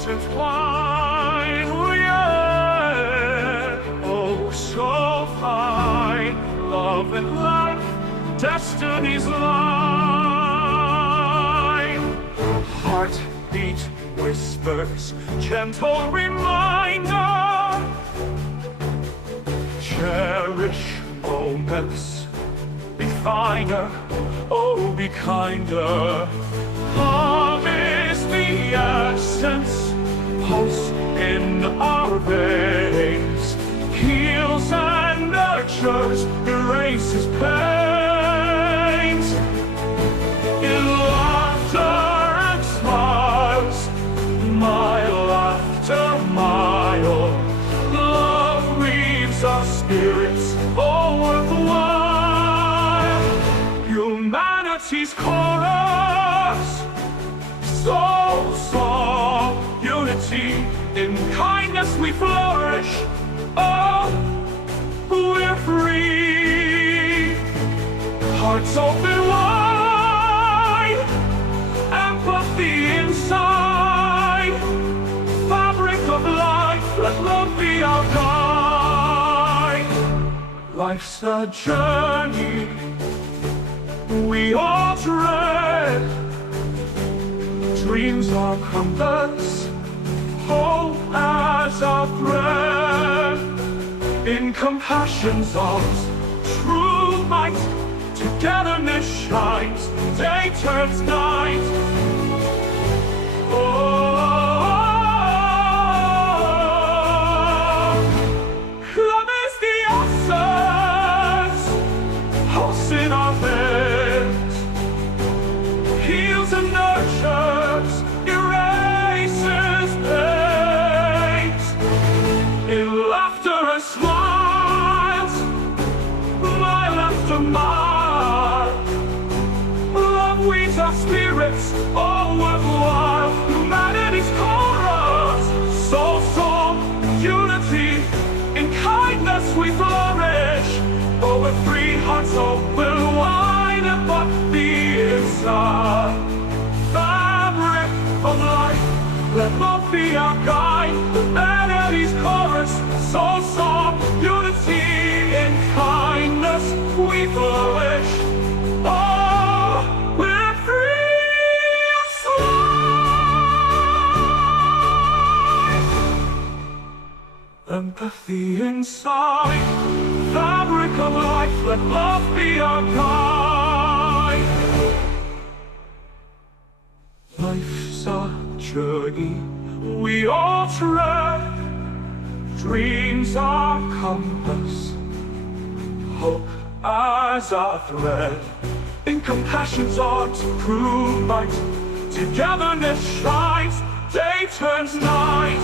intertwine, oh yeah, oh so fine, love and life, destiny's line. Heartbeat whispers, gentle reminder, cherish moments, be finer, oh be kinder. Love is the essence, pulse in our veins, heals and nurtures, erases pains. In laughter and smiles, my laughter mile, love weaves our spirits all worthwhile. Humanity's chorus, soul song, unity, in kindness we flourish. Oh, we're free, hearts open wide, empathy inside, fabric of life, let love be our guide. Life's a journey we all tread, dreams are compass, hope as our thread. In compassion's arms, true might, togetherness shines, day turns night. Love is the essence, pulse in our veins, heals and nurtures, erases pains. In laughter and smiles, my laughter mile, love weaves our spirits all worthwhile. Humanity's chorus, soul song, unity, in kindness we flourish. Oh, with free hearts open wide, and but the inside, fabric of life, let love be our guide. Humanity's chorus, soul song, unity, in kindness we flourish. Oh, we're free as life. Empathy inside, fabric of life, let love be our guide. Life's a journey we all tread, dreams our compass, hope as our thread. In compassion's arms, true might, togetherness shines, day turns night.